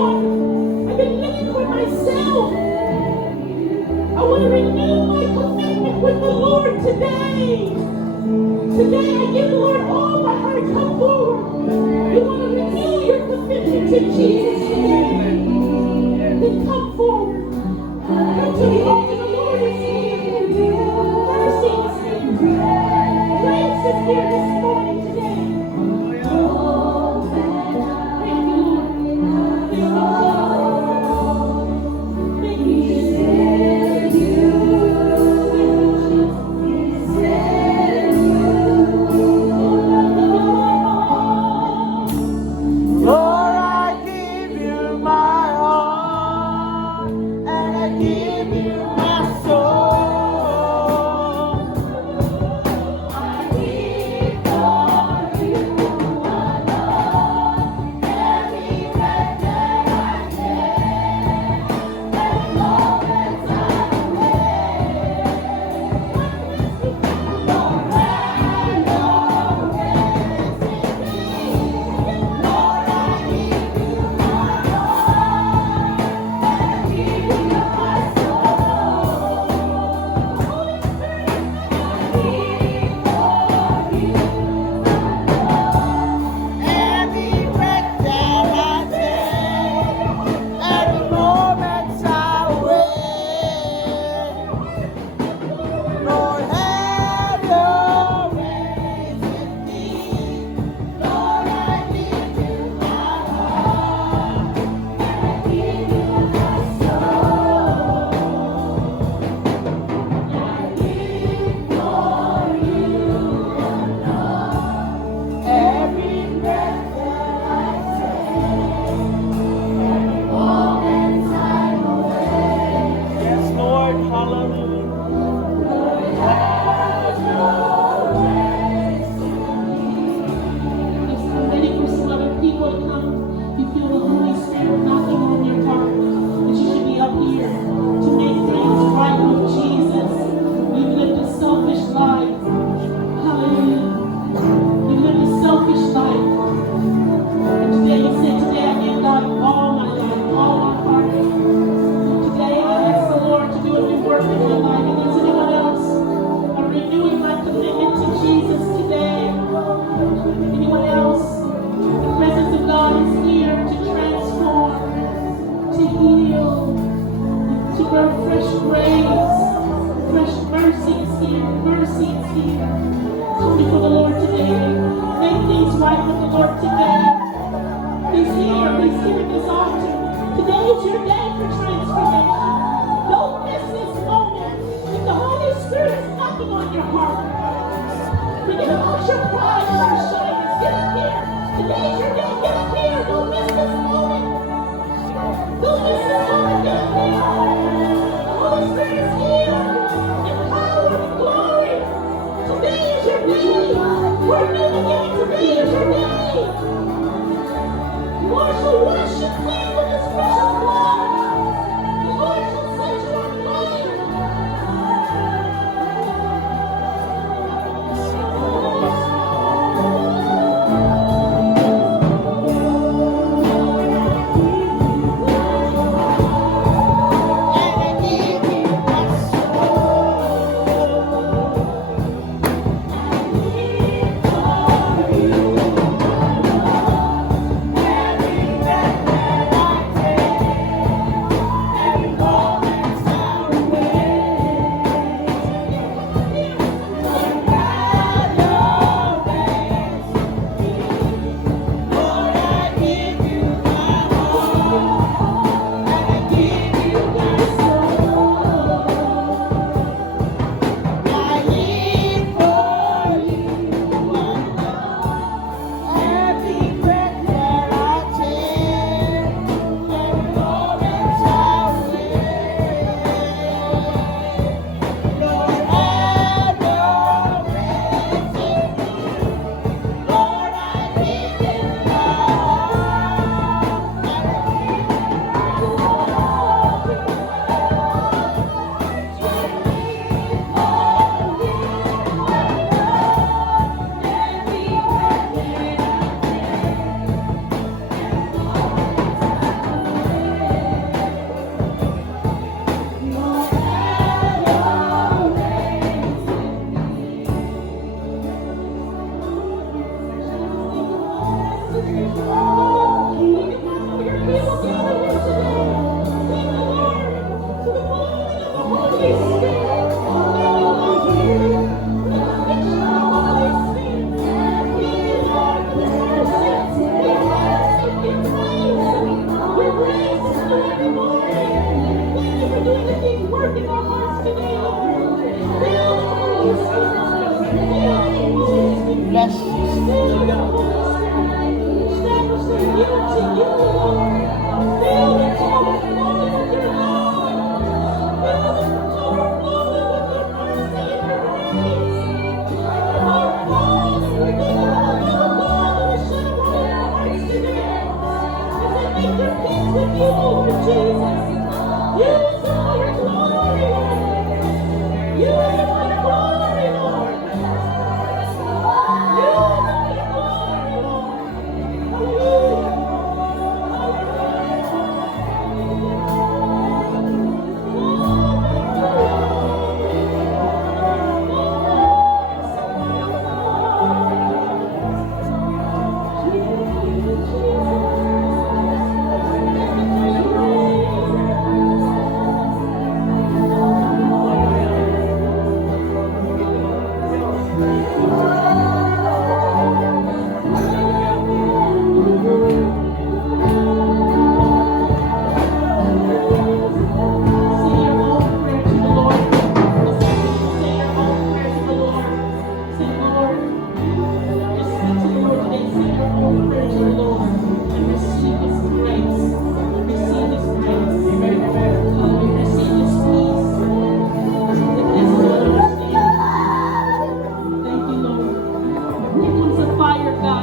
God. I've been living for myself. I want to renew my commitment with the Lord today. Today I give the Lord all my heart. Come forward. You want to renew your commitment to Jesus today? Then come forward. Come to the altar. The Lord is here. Mercy is here. Grace is here this morning today. Thank you, Lord. Thank you, Jesus. Lord, I give you my heart, and I give you my soul. I give for you my love, every breath that I take, every moment I'm awake. Lord, I know it's in me. Lord, I give you my heart, and I give you my soul. Holy Spirit, I give for you my love, every breath that I take, every moment I wait. Lord, have your way with me. Lord, I give you my heart, and I give you my soul. I give for you my love, every breath that I take, every moment I'm awake. Yes, Lord, hallelujah. I'm ready for some other people to come. You feel the Holy Spirit knocking on your heart. That you should be up here to make things right with Jesus. You've lived a selfish life. Hallelujah. You've lived a selfish life. And today you said, today I give God all my life, all my heart. Today I ask the Lord to do a new work in my life. And is anyone else? I'm renewing my commitment to Jesus today. Anyone else? The presence of God is here to transform, to heal, to grow fresh grace. Fresh mercy is here. Mercy is here. Come before the Lord today. Make things right with the Lord today. He's here. He's here at this altar. Today is your day for transformation. Don't miss this moment. If the Holy Spirit is knocking on your heart, forget about your pride and your shyness. Get up here. Today's your day. Get up here. Don't miss this moment. Don't miss this moment. Get up here. The Holy Spirit is here in power and glory. Today is your day. We're new beginning. Today is your day. Marshall, worship me. Yes, Jesus. Fill it up. Establish the unity, you, Lord. Fill the overflowing with your love. Fill the overflowing with your mercy and your grace. Our Father, we thank you for the love of God that is shed abroad in our hearts today. As they make their peace with you, Lord Jesus. Use them for your glory, Lord. Use them for your glory, Lord. Use them for your glory, Lord. Hallelujah.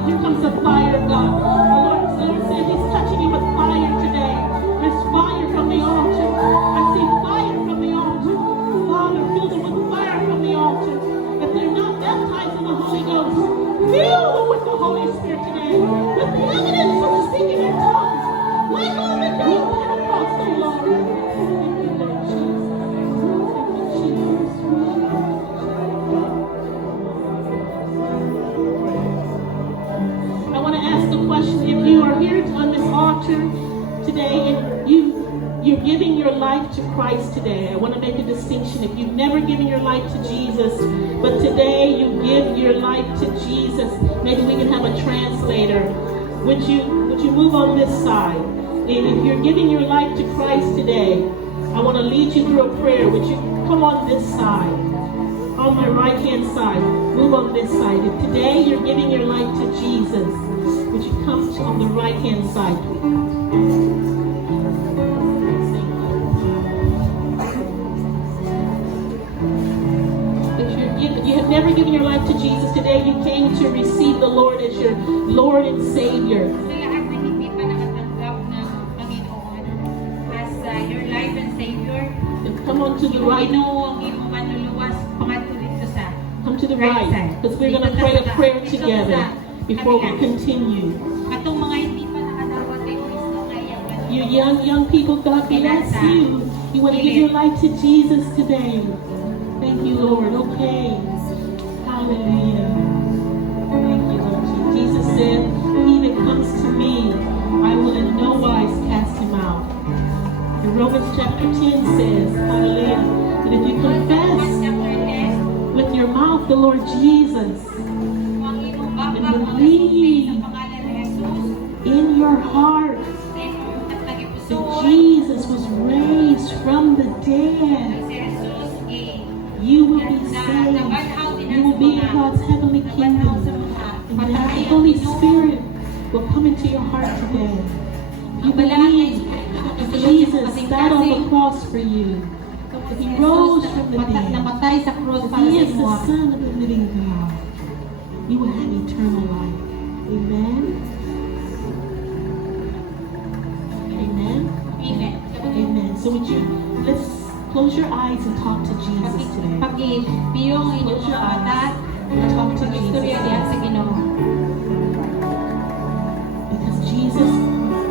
Here comes the fire of God. The Lord said He's touching you with fire today. There's fire from the altar. I see fire from the altar. Father, fill them with fire from the altar. If they're not baptized in the Holy Ghost, fill them with the Holy Spirit today. With the evidence of speaking in tongues. Like on the day of Pentecost, oh Lord. Thank you, Lord Jesus. Thank you, Jesus. I want to ask the question, if you are here on this altar today and you're giving your life to Christ today, I want to make a distinction. If you've never given your life to Jesus, but today you give your life to Jesus, maybe we can have a translator. Would you move on this side? And if you're giving your life to Christ today, I want to lead you through a prayer. Would you come on this side? On my right hand side, move on this side. If today you're giving your life to Jesus, would you come on the right hand side, please? If you have never given your life to Jesus, today you came to receive the Lord as your Lord and Savior. Sa lahat na hindi pa nakatanggap ng Panginoon as your life and Savior, Come on to the right. Ginoo ang imong manluluwas pangadto dito sa Come to the right, because we're going to pray a prayer together before we continue. Katong mga hindi pa nakadawat kay Kristo kaya You young people, God bless you. You want to give your life to Jesus today. Thank you, Lord. Okay. Hallelujah. Thank you, Lord. Jesus said, "He that comes to me, I will in no wise cast him out." And Romans chapter 10 says, hallelujah, that if you confess with your mouth the Lord Jesus and believe in your heart that Jesus was raised from the dead, you will be saved. You will be in God's heavenly kingdom. And the Holy Spirit will come into your heart today. You believe that Jesus died on the cross for you. That He rose from the dead. namatay sa cross That para He sa is the inyo. Son of the living God. You will have eternal life. Amen. Amen. Amen. Amen. So would you, let's close your eyes and talk to Jesus today. Pag-ipiyong inyong mga mata, Talk to istorya Jesus. diyan sa Ginoo. Because Jesus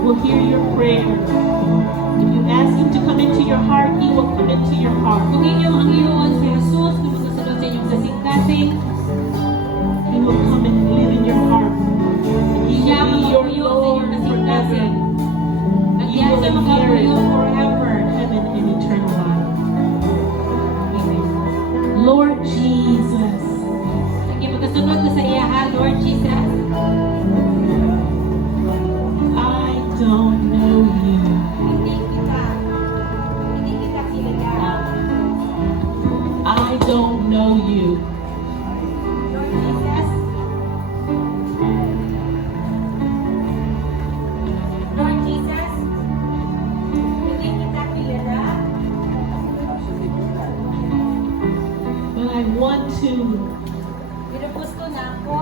will hear your prayer. If you ask Him to come into your heart, He will come into your heart. Kung inyong ang iyon si Jesus, kung magkasunod sa inyong kasing-kasing, He will come and live in your heart. And He siya will be your magpuyo sa Lord inyong forever. kasing-kasing. At You yan will siya inherit magpuyo forever. heaven and eternal life. Amen. Lord Jesus, Sige, magkasunod na sa iya ha, Lord Jesus. I don't know you. Hindi kita kilala. I don't know you. Lord Jesus, to Pero gusto na ako.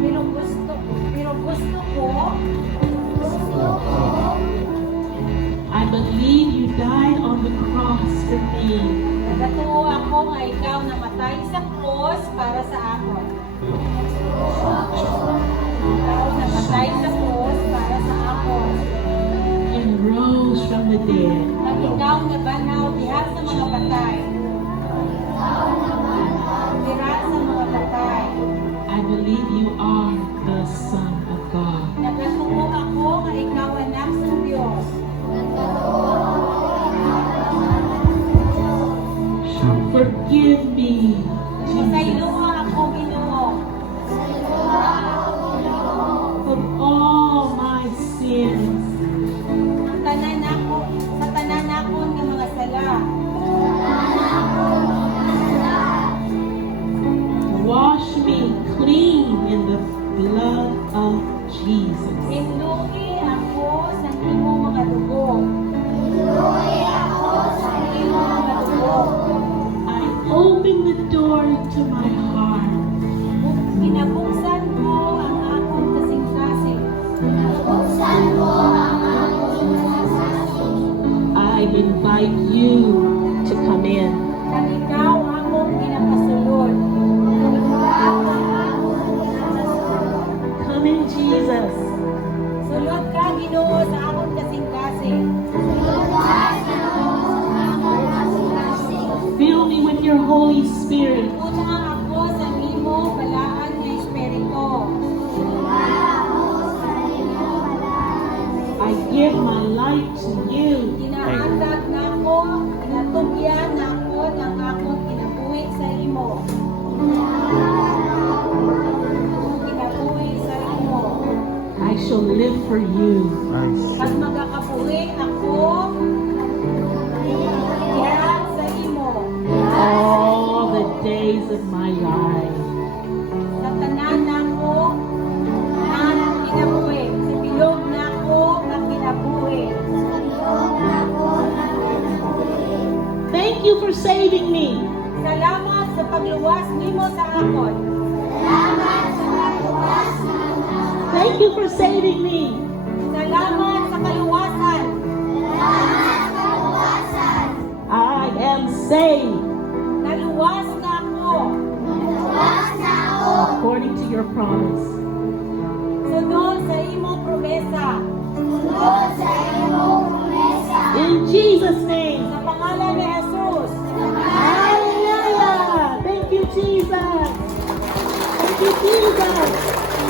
Pero gusto ko. I believe you died on the cross for me. Nagatuo ako nga ikaw namatay sa cross para sa akon. Ikaw namatay sa cross para sa akon. And rose from the dead. At ikaw nabanaw diha sa mga patay. Diha sa mga patay. I believe you are the Son of God. Nagatuo ako nga ikaw anak sa Diyos. Forgive me, Jesus, Pasayloa ako Ginoo. of all my sins. Ang tanan ako, sa tanan ako ng mga sala. Wash me clean in the blood of Jesus. Hinluhi ako sa imong mga dugo. Sa imong mga dugo. I open the door to my heart. Pinabuksan ko ang akong kasing-kasing. I invite you to come in. At ikaw akong pinapasulod. Come in, Jesus. Sulod ka Ginoo sa akong kasing-kasing. Fill me with your Holy Spirit. Una ako sa imo balaan nga espiritu. I give my life to you. Kinahatag na ako, kinatugyan na ako ng akong kinabuhi sa imo. Kinabuhi sa imo. I shall live for you. At magkakabuhi ako diyan sa imo. All the days of my life. Sa tanan ako na kinabuhi. Sa bilog na ako na kinabuhi. Thank you for saving me. Salamat sa pagluwas nimo sa akon. Thank you for saving me. Salamat sa kaluwasan. I am saved Naluwas na ako. according to your promise. Sunod sa imong promesa. In Jesus' name. Sa pangalan ni Jesus. Hallelujah. Thank you, Jesus. Thank you, Jesus.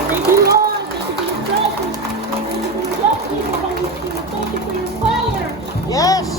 Thank you, Lord. Thank you for your presence. Thank you for your love, people. Thank you for your fire. Yes.